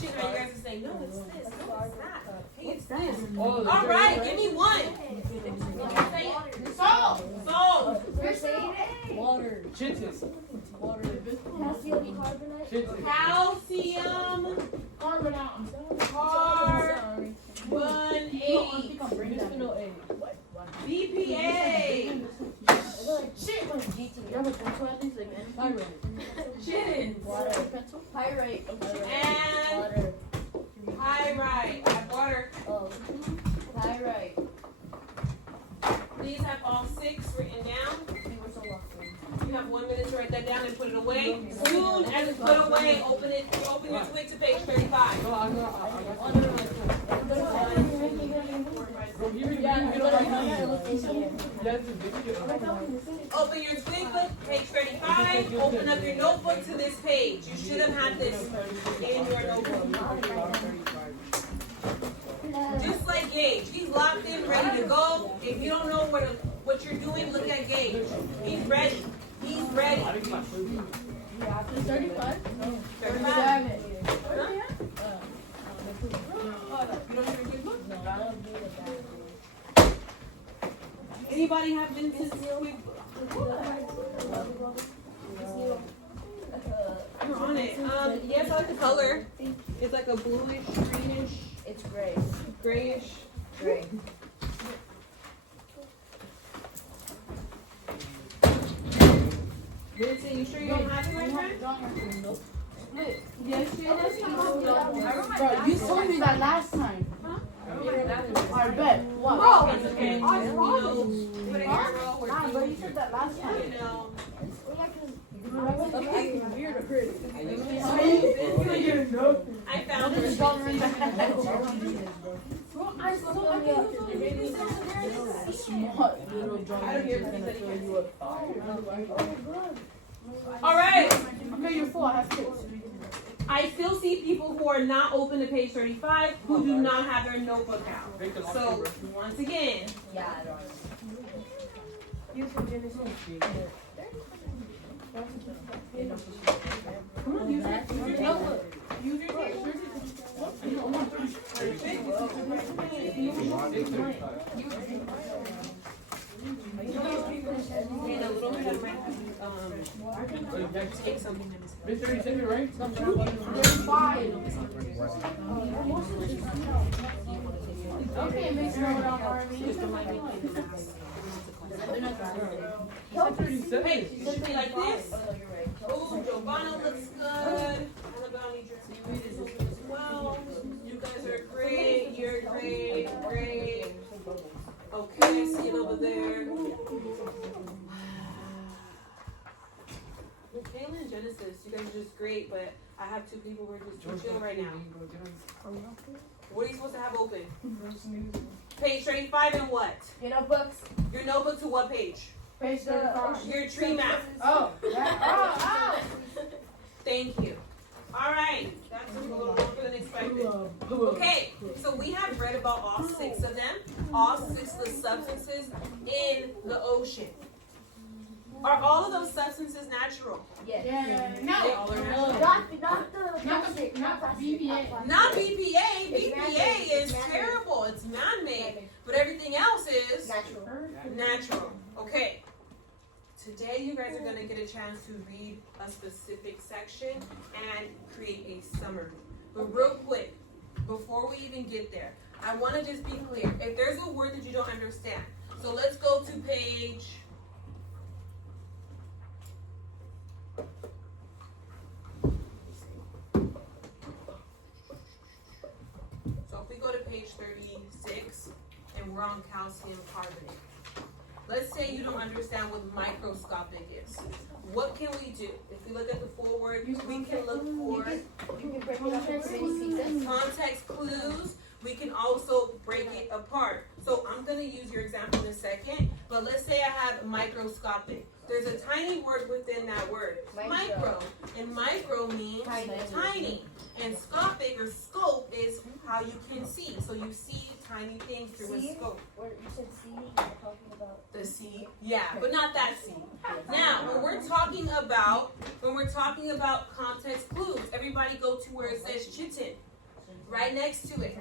shit now you guys are saying, no, it's this, no, it's that. Hey, it's this. Oh, All right, give me one. Salt. Salt. Water. Chitin. Water. Calcium carbonate. Chitin. Calcium Carbonate. carbonate. BPA. Shit. Chitin. Water. Pyrite. And pyrite. I have water. Oh. Pyrite. Please have all 6 written down. You have 1 minute to write that down and put it away. Soon as it's put away, open your twig to page 35. Open your twig book, page 35. Open up your notebook to this page. You should have had this in your notebook. Just like Gage. He's locked in, ready to go. If you don't know what you're doing, look at Gage. He's ready. He's ready. 35? 35. You don't have your twig book? Anybody have Vincent's twig book? You're on it. Yes, I like the color. It's like a bluish, greenish. It's gray. Grayish. Gray. Vincent, you sure you don't have it, my friend? Yes, you do. Bro, you told me that last time. I bet. What? It's okay. You know, put it here, roll. But you said that last time. You know. Okay, weird or pretty? I found it. Smart little drum is gonna fill you up. All right. Okay, you're 4. I have 6. I still see people who are not open to page 35 who do not have their notebook out. So, once again. Yeah, I don't. Come on, use your notebook. Use your notebook. And a little bit of my, take something that is. Mr. You said it right? Okay, make sure we're on our Hey, something like this. Oh, Giovanna looks good. Annabelle needs your as well. You guys are great. You're great. Great. Okay, I see it over there. Michaela and Genesis, you guys are just great, but I have 2 people who are just too chill right now. What are you supposed to have open? Page 35 and what? Your notebooks. Your notebook to what page? Page 35. Your tree map. Oh. Thank you. All right. That's a little longer than expected. Okay, so we have read about all 6 of them, all 6 of the substances in the ocean. Are all of those substances natural? Yes. They all are natural. Not the BPA. Not BPA. BPA is terrible. It's man-made. But everything else is natural. Okay. Today you guys are going to get a chance to read a specific section and create a summary. But real quick, before we even get there, I want to just be clear. If there's a word that you don't understand, so let's go to page... So if we go to page 36 and we're on calcium carbonate. Let's say you don't understand what microscopic is. What can we do? If we look at the foreword, we can look for context clues. We can also break it apart. So I'm going to use your example in a second. But let's say I have microscopic. There's a tiny word within that word. Micro. And micro means tiny. And scopic or scope is how you can see. So you see tiny things through a scope. You said C, you're talking about the seed, yeah, but not that seed. Now, when we're talking about context clues, everybody go to where it says chitin. right next to it.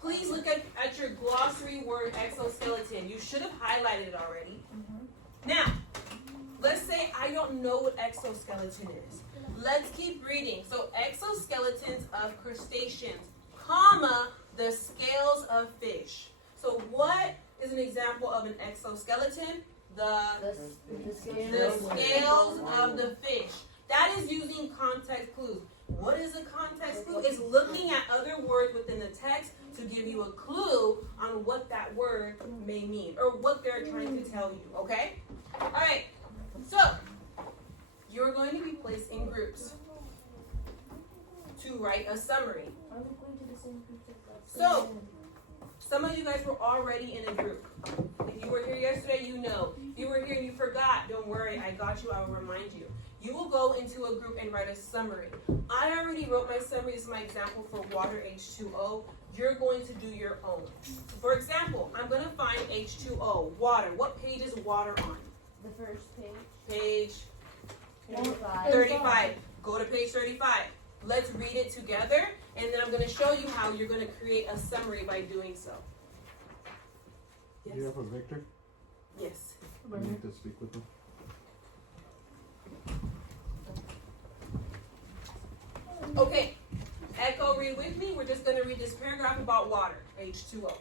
Please look at your glossary word exoskeleton. You should have highlighted it already. Now, let's say I don't know what exoskeleton is. Let's keep reading. So exoskeletons of crustaceans, comma, the scales of fish. So what is an example of an exoskeleton? The scales of the fish. That is using context clues. What is a context clue? It's looking at other words within the text to give you a clue on what that word may mean or what they're trying to tell you, okay? All right, so you're going to be placed in groups to write a summary. So, some of you guys were already in a group. If you were here yesterday, you know. If you were here and you forgot, don't worry, I got you, I will remind you. You will go into a group and write a summary. I already wrote my summary. This is my example for water H2O. You're going to do your own. For example, I'm going to find H2O, water. What page is water on? The first page. Page 35. 35. Go to page 35. Let's read it together, and then I'm going to show you how you're going to create a summary by doing so. Yes. Do you have a Victor? Yes. I need to speak with him. Okay. Echo, read with me. We're just going to read this paragraph about water, H2O.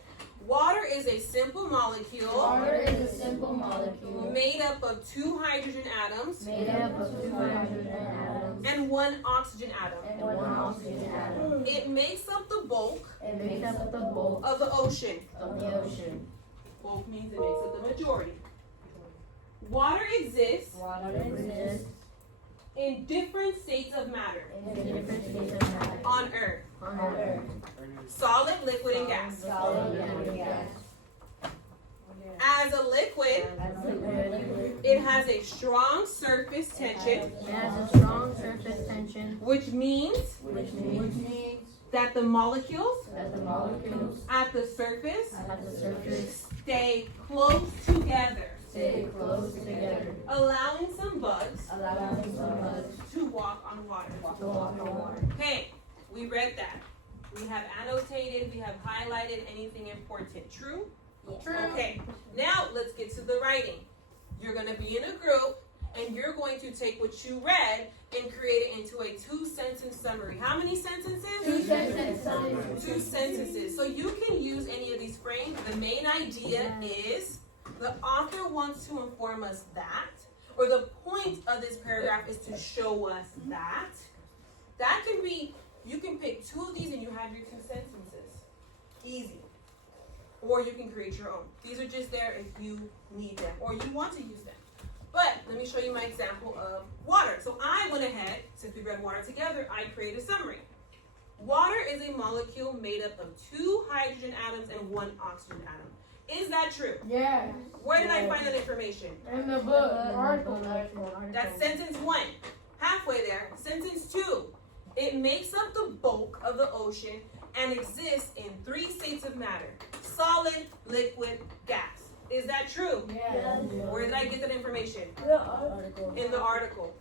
Water is a simple molecule. Water is a simple molecule Made up of 2 hydrogen atoms. made up of 2 hydrogen atoms And 1 oxygen atom. and 1 oxygen atom. It makes up the bulk It makes up the bulk of the ocean. of the ocean. Bulk means it makes up the majority. Water exists Water exists in different states of matter in different states of matter on Earth. on Earth. Solid, liquid, and gas. Solid, liquid, and gas. As a liquid, As liquid, it has a strong surface tension, it has a strong surface tension, which means which means that the molecules that the molecules at the surface at the surface stay close together, stay close together, allowing some bugs allowing some bugs to walk on water. to walk on water. Okay, we read that. We have annotated, we have highlighted anything important. True? True. Okay, now let's get to the writing. You're going to be in a group, and you're going to take what you read and create it into a 2-sentence summary. How many sentences? 2 sentences. 2 sentences. So you can use any of these frames. The main idea is the author wants to inform us that, or the point of this paragraph is to show us that. That can be, you can pick 2 of these and you have your 2 sentences. Easy. Or you can create your own. These are just there if you need them or you want to use them. But let me show you my example of water. So I went ahead, since we read water together, I created a summary. Water is a molecule made up of 2 hydrogen atoms and 1 oxygen atom. Is that true? Yeah. Where did I find that information? In the book, article. That's sentence 1. Halfway there. Sentence 2. It makes up the bulk of the ocean and exists in 3 states of matter: solid, liquid, gas. Is that true? Yeah. Where did I get that information? In the article.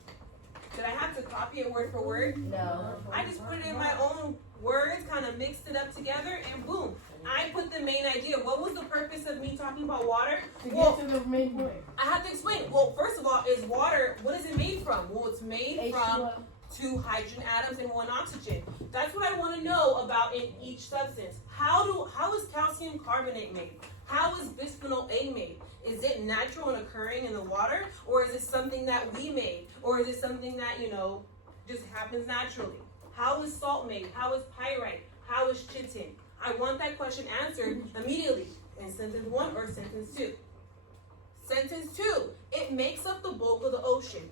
Did I have to copy it word for word? No. I just put it in my own words, kind of mixed it up together, and boom. I put the main idea. What was the purpose of me talking about water? To Well, get to the main point. I have to explain. Well, first of all, is water, what is it made from? Well, it's made from 2 hydrogen atoms and 1 oxygen. That's what I want to know about in each substance. How is calcium carbonate made? How is bisphenol A made? Is it natural and occurring in the water? Or is it something that we made? Or is it something that, just happens naturally? How is salt made? How is pyrite? How is chitin? I want that question answered immediately in sentence 1 or sentence 2. Sentence 2, it makes up the bulk of the ocean.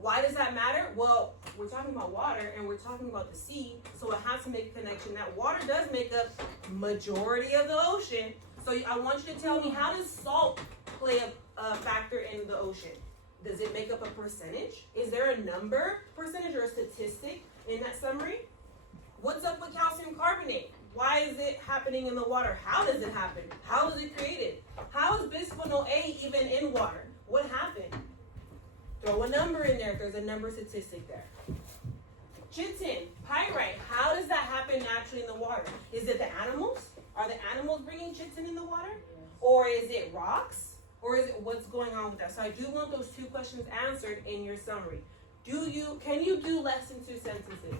Why does that matter? Well, we're talking about water and we're talking about the sea, so it has to make a connection that water does make up majority of the ocean. So I want you to tell me, how does salt play a factor in the ocean? Does it make up a percentage? Is there a percentage or a statistic in that summary? What's up with calcium carbonate? Why is it happening in the water? How does it happen? How is it created? How is bisphenol A even in water? What happened? Throw a number in there if there's a number statistic there. chitin, pyrite. How does that happen naturally in the water? Is it the animals? Are the animals bringing chitin in the water? Or is it rocks? Or is it what's going on with that? So I do want those two questions answered in your summary. Can you do less than 2 sentences?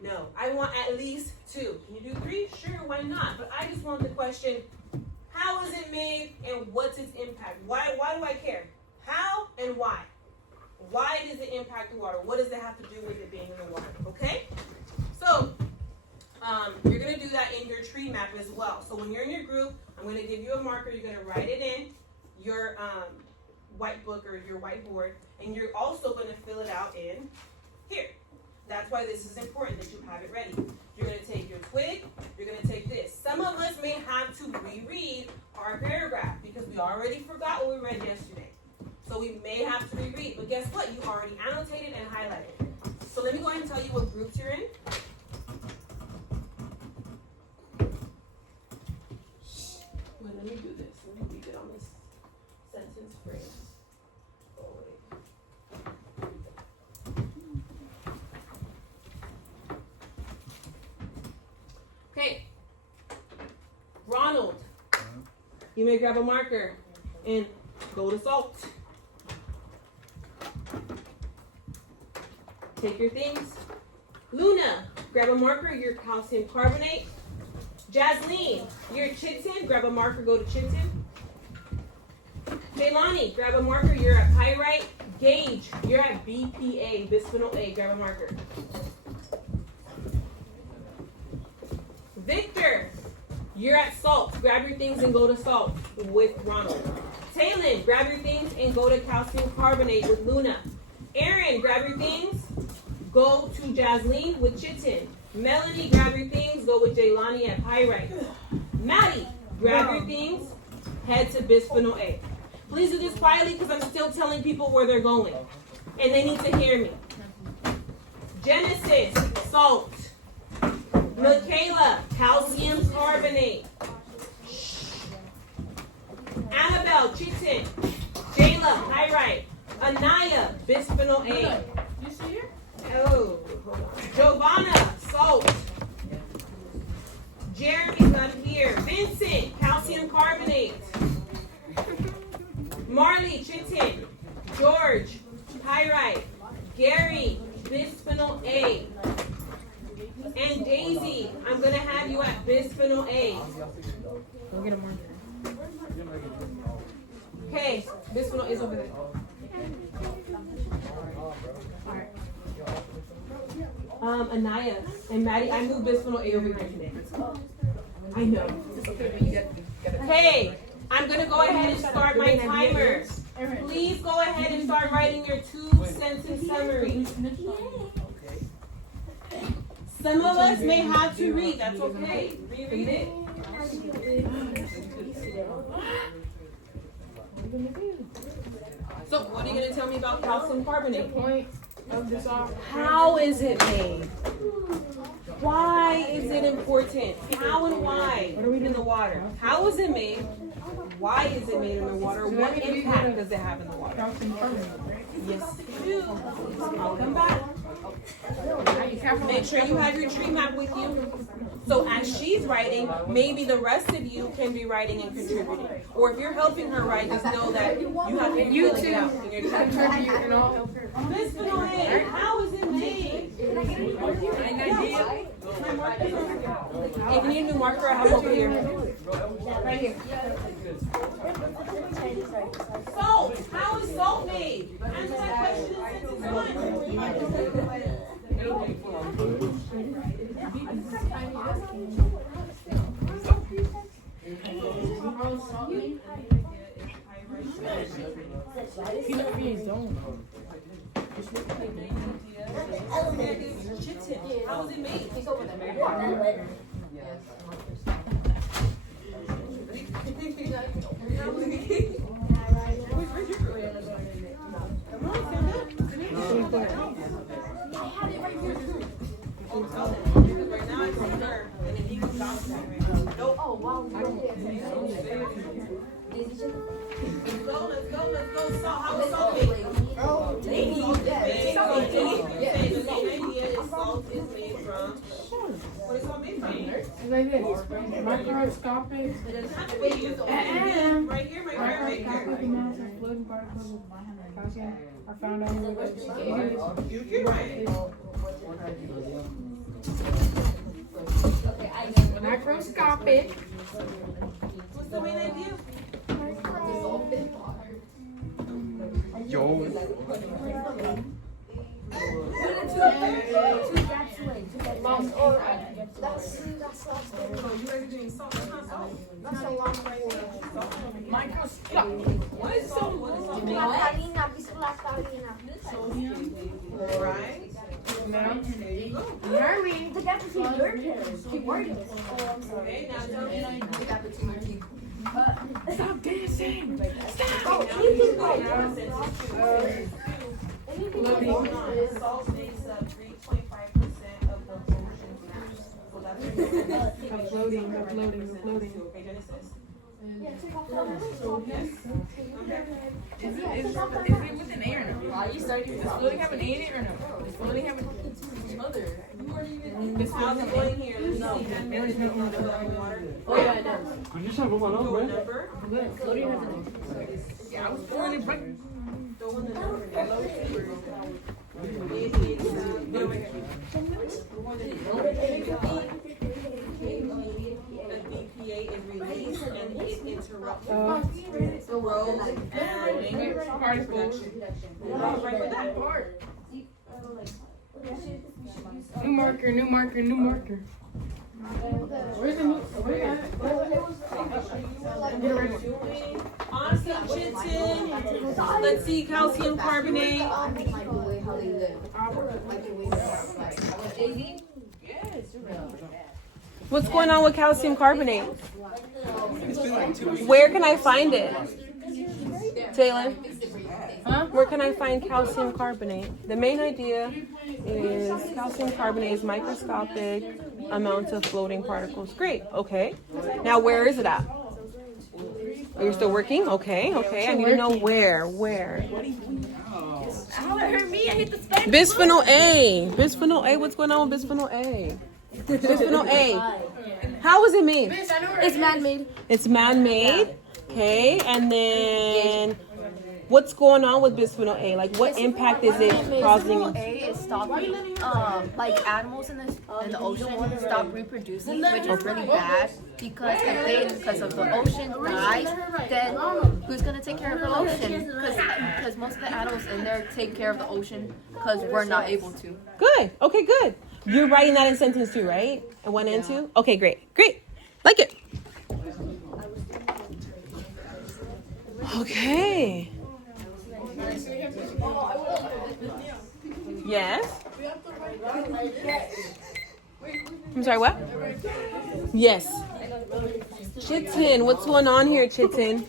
No. I want at least 2. Can you do 3? Sure, why not? But I just want the question, how is it made and what's its impact? Why do I care? How and why? Why does it impact the water? What does it have to do with it being in the water? Okay? So, you're going to do that in your tree map as well. So when you're in your group, I'm going to give you a marker. You're going to write it in your white book or your whiteboard. And you're also going to fill it out in here. That's why this is important that you have it ready. You're going to take your twig. You're going to take this. Some of us may have to reread our paragraph because we already forgot what we read yesterday. So we may have to reread. But guess what? You already annotated and highlighted. So let me go ahead and tell you what groups you're in. Well, let me do this. Let me read it on this sentence phrase. Oh, wait. Okay. Ronald, you may grab a marker and go to salt. Take your things. Luna, grab a marker, your calcium carbonate. Jasleen, your chitin, grab a marker, go to chitin. Jaylani, grab a marker, you're at pyrite. Gage, you're at BPA, bisphenol A, grab a marker. Victor, you're at salt. Grab your things and go to salt with Ronald. Taylin, grab your things and go to calcium carbonate with Luna. Aaron, grab your things, go to Jasleen with chitin. Melanie, grab your things, go with Jaylani at pyrite. Maddie, grab your things, head to bisphenol A. Please do this quietly because I'm still telling people where they're going. And they need to hear me. Genesis, salt. Michaela, calcium carbonate. Annabelle, chitin. Jayla, pyrite. Anaya, bisphenol A. You see here? Oh, hold on. Giovanna, salt. Jeremy's up here. Vincent, calcium carbonate. Marley, chitin. George, pyrite. Gary, bisphenol A. And Daisy, I'm going to have you at bisphenol A. Go get a marker. Okay, bisphenol is over there. Alright. Anaya and Maddie, I moved bisphenol A over here today. I know. Hey, I'm going to go ahead and start my timer. Please go ahead and start writing your 2-sentence summary. Some of us may have to read. That's okay. Reread it. So, what are you going to tell me about calcium carbonate? How is it made? Why is it important? How and why in the water? How is it made? Why is it made in the water? What impact does it have in the water? Yes, you do. I'll come back. Make sure you have your tree map with you. So as she's writing, maybe the rest of you can be writing and contributing. Or if you're helping her write, just know that you have to be filling it out in your tree map. Bisphenol A, how is it made? If you need a new marker, I have over here. Right here. Salt, how is salt made? Answer that question in sentence 1. How is it made? Come on, stand up. I have it right here. Oh, tell them. Because right now it's on her. And if you can bounce that right now. Nope. Oh, wow. Let's go. So, how is salt made? Oh, lady. Yes. like this. Microscopic. It doesn't have to be you. And Right here, my microscopic amounts of floating particles of calcium are found on the You're right. microscopic. What's the main idea? Yo. Oh, you guys are doing salt. That's not salt. That's a long way. Microscopic. What is salt? What is salt? Right? Now, There you go. hurry. The gap between your parents. Keep working. Okay, now tell me. Stop dancing. Oh, keep Now, going. since it's two, salt makes up 3.5% of the ocean's mass. So that's Uploading. Okay, Genesis. Yeah, take off all the Yes. Okay. Is it with an A or no? Does floating have an A in it or no? Does floating have an mother? How's it going here? Let's see. And there's no water. Oh yeah, it does. Could you just move on, Throw a man? number. Floating has an A. Yeah, I was throwing it right. Throw in the number. The BPA is released and it interrupts the growth and production. Right with that? New marker. Where's the new? Awesome, Chitin. Let's see, calcium carbonate. What's going on with calcium carbonate? Where can I find it? Taylor? Huh? Where can I find calcium carbonate? The main idea is calcium carbonate is microscopic amounts of floating particles. Great, okay. Now where is it at? Oh, you're still working? Okay. I need to know where. Ow, it hurt me. I hit the spec. Bisphenol A, what's going on with bisphenol A? Bisphenol A. How was it made? It's man-made. It's man-made. Okay, and then what's going on with bisphenol A? Like, what impact is it causing? Bisphenol A is stopping, like animals in the ocean stop reproducing, which is really bad because if the ocean dies, then who's gonna take care of the ocean? Because most of the animals in there take care of the ocean because we're not able to. Good. Okay, good. You're writing that in sentence 2, right? And 1 and 2? Okay, great. Like it. Okay. Yes? I'm sorry, what? Yes. Chitin, what's going on here, chitin?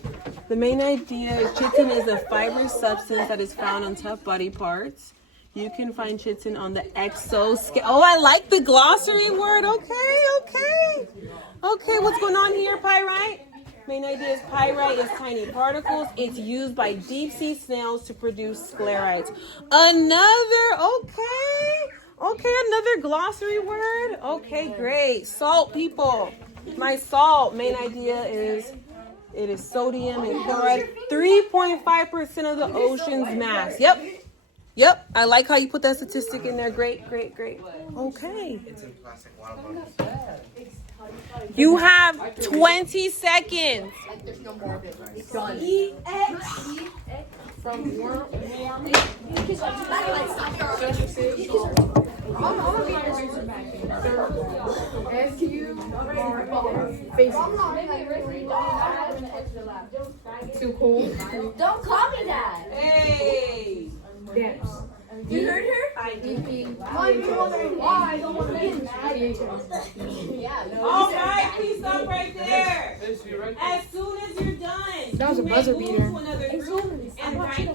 The main idea is chitin is a fibrous substance that is found on tough body parts. You can find chitin on the exoskeleton. Oh, I like the glossary word. Okay, what's going on here, pyrite? Main idea is pyrite is tiny particles. It's used by deep sea snails to produce sclerites. Another glossary word. Okay, great. Salt, people. My salt, main idea is it is sodium and chloride. 3.5% of the ocean's mass. Yep. I like how you put that statistic in there. Great. Okay. You have 20 seconds. Too cool. Don't call me that. Hey. Dance. You heard her? I did. Why are you wondering why I don't want to All right, please stop right there. As soon as you're done, That was a you may buzzer move beater. to another group and write